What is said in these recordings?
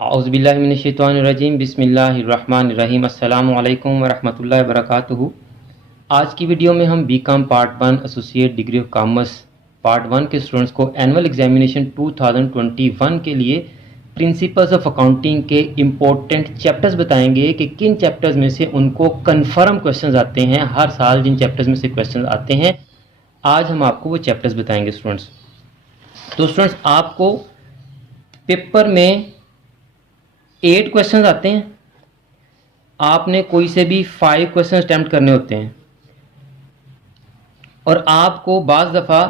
औज़ुबिल्लाहिमिनश्शैतानिर्रजीम बिस्मिल्लाहिर्रहमानिर्रहीम अस्सलामु अलैकुम वरहमतुल्लाहि वबरकातुहू। आज की वीडियो में हम BCom part 1 associate degree of commerce part 1 के स्टूडेंट्स को एनुअल एग्जामिनेशन 2021 के लिए प्रिंसिपल्स ऑफ अकाउंटिंग के इम्पोर्टेंट चैप्टर्स बताएंगे कि किन चैप्टर्स में से उनको कन्फर्म क्वेश्चंस आते हैं। हर साल जिन चैप्टर्स में से क्वेश्चंस आते हैं, आज हम आपको वो चैप्टर्स बताएंगे स्टूडेंट्स। तो स्टूडेंट्स, आपको पेपर में 8 क्वेश्चंस आते हैं। आपने कोई से भी 5 क्वेश्चन अटैम्प्ट करने होते हैं और आपको बाज़ दफ़ा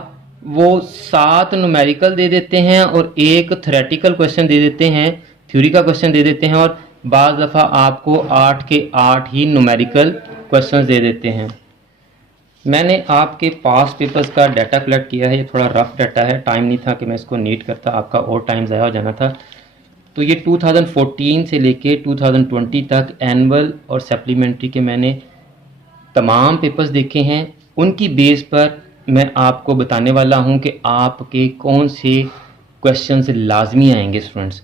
वो 7 न्यूमेरिकल दे देते हैं और एक थ्योरेटिकल क्वेश्चन दे देते हैं, थ्योरी का क्वेश्चन दे देते हैं, और बाज़ दफ़ा आपको 8 के 8 ही न्यूमेरिकल क्वेश्चन दे देते हैं। मैंने आपके पास पेपर्स का डाटा कलेक्ट किया है। ये थोड़ा रफ डाटा है, टाइम नहीं था कि मैं इसको नीट करता, आपका और टाइम ज़ाया हो जाना था। तो ये 2014 से लेके 2020 तक एनुअल और सप्लीमेंट्री के मैंने तमाम पेपर्स देखे हैं। उनकी बेस पर मैं आपको बताने वाला हूं कि आपके कौन से क्वेश्चंस लाजमी आएंगे स्टूडेंट्स।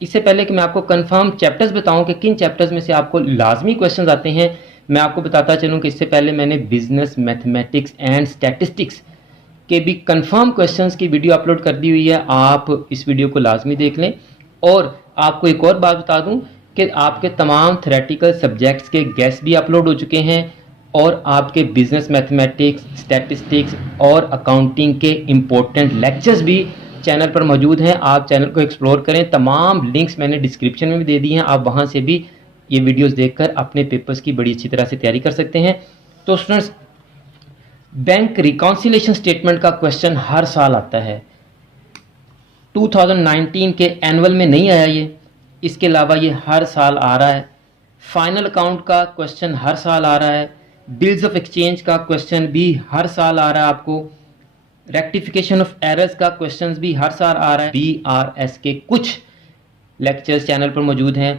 इससे पहले कि मैं आपको कंफर्म चैप्टर्स बताऊं कि किन चैप्टर्स में से आपको लाजमी क्वेश्चंस आते हैं, मैं आपको बताता चलूं कि इससे पहले मैंने बिजनेस मैथमेटिक्स एंड स्टैटिस्टिक्स के भी कंफर्म क्वेश्चंस की वीडियो अपलोड कर दी हुई है। आप इस वीडियो को लाजमी देख लें। और आपको एक और बात बता दूं कि आपके तमाम थ्योरेटिकल सब्जेक्ट्स के गेस्ट भी अपलोड हो चुके हैं और आपके बिजनेस मैथमेटिक्स, स्टैटिस्टिक्स और अकाउंटिंग के इम्पोर्टेंट लेक्चर्स भी चैनल पर मौजूद हैं। आप चैनल को एक्सप्लोर करें। तमाम लिंक्स मैंने डिस्क्रिप्शन में भी दे दी हैं। आप वहां से भी ये वीडियोस देखकर अपने पेपर्स की बड़ी अच्छी तरह से तैयारी कर सकते हैं। तो स्टूडेंट्स, बैंक रिकॉन्सिलेशन स्टेटमेंट का क्वेश्चन हर साल आता है। 2019 के एनुअल में नहीं आया ये, इसके अलावा ये हर साल आ रहा है। फाइनल अकाउंट का क्वेश्चन हर साल आ रहा है। बिल्स ऑफ एक्सचेंज का क्वेश्चन भी हर साल आ रहा है। आपको रेक्टिफिकेशन ऑफ एरर्स का क्वेश्चन भी हर साल आ रहा है। BRS के कुछ लेक्चर्स चैनल पर मौजूद हैं।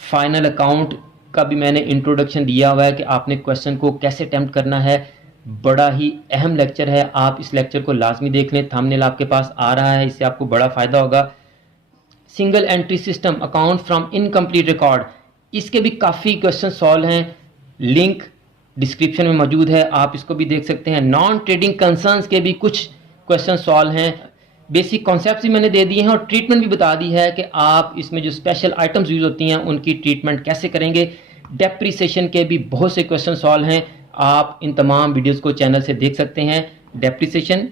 फाइनल अकाउंट का भी मैंने इंट्रोडक्शन दिया हुआ है कि आपने क्वेश्चन को कैसे अटेम्प्ट करना है। बड़ा ही अहम लेक्चर है, आप इस लेक्चर को लाजमी देख लें। थंबनेल आपके पास आ रहा है, इससे आपको बड़ा फ़ायदा होगा। Single entry system account from incomplete record, इसके भी काफ़ी क्वेश्चन सॉल्व हैं। लिंक डिस्क्रिप्शन में मौजूद है, आप इसको भी देख सकते हैं। नॉन ट्रेडिंग कंसर्न्स के भी कुछ क्वेश्चन सॉल्व हैं। बेसिक कॉन्सेप्ट भी मैंने दे दिए हैं और ट्रीटमेंट भी बता दी है कि आप इसमें जो स्पेशल आइटम्स यूज़ होती हैं उनकी ट्रीटमेंट कैसे करेंगे। डेप्रीसिएशन के भी बहुत से क्वेश्चन सॉल्व हैं। आप इन तमाम वीडियोस को चैनल से देख सकते हैं। Depreciation,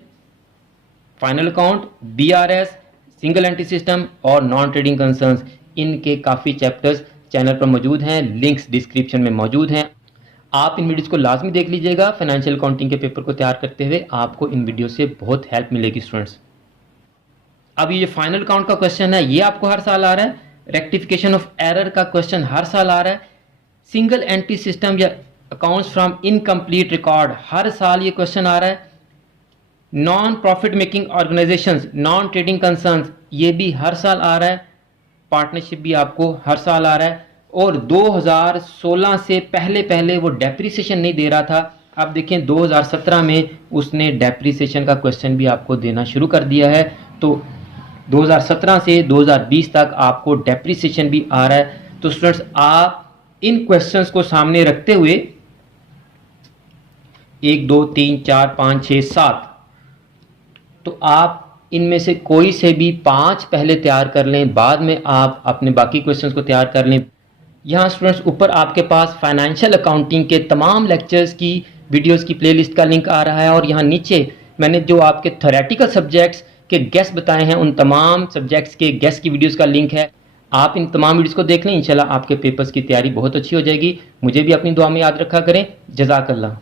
final account, BRS, single entry system और नॉन ट्रेडिंग कंसर्न्स, इनके काफ़ी चैप्टर्स चैनल पर मौजूद हैं। लिंक्स डिस्क्रिप्शन में मौजूद हैं। आप इन वीडियोस को लाजमी देख लीजिएगा। फाइनेंशियल अकाउंटिंग के पेपर को तैयार करते हुए आपको इन वीडियो से बहुत हेल्प मिलेगी स्टूडेंट्स। अब ये फाइनल अकाउंट का क्वेश्चन है, ये आपको हर साल आ रहा है। रेक्टिफिकेशन ऑफ एरर का क्वेश्चन हर साल आ रहा है। सिंगल एंट्री सिस्टम या अकाउंट्स फ्रॉम इनकम्प्लीट रिकॉर्ड, हर साल ये क्वेश्चन आ रहा है। Non profit making organisations, non trading concerns, ये भी हर साल आ रहा है। पार्टनरशिप भी आपको हर साल आ रहा है। और 2016 से पहले वो डेप्रीसिएशन नहीं दे रहा था। अब देखें 2017 में उसने डेप्रीसिएशन का क्वेश्चन भी आपको देना शुरू कर दिया है। तो 2017 से 2020 तक आपको डेप्रीसिएशन भी आ रहा है। तो स्टूडेंट्स, आप इन क्वेश्चंस को सामने रखते हुए 1 2 3 4 5 6 7, तो आप इनमें से कोई से भी 5 पहले तैयार कर लें, बाद में आप अपने बाकी क्वेश्चंस को तैयार कर लें। यहाँ स्टूडेंट्स, ऊपर आपके पास फाइनेंशियल अकाउंटिंग के तमाम लेक्चर्स की वीडियोस की प्लेलिस्ट का लिंक आ रहा है और यहाँ नीचे मैंने जो आपके थ्योरेटिकल सब्जेक्ट्स के गेस्ट बताए हैं उन तमाम सब्जेक्ट्स के गेस्ट की वीडियोस का लिंक है। आप इन तमाम वीडियोस को देख लें। इंशाल्लाह आपके पेपर्स की तैयारी बहुत अच्छी हो जाएगी। मुझे भी अपनी दुआ में याद रखा करें। जज़ाकल्लाह।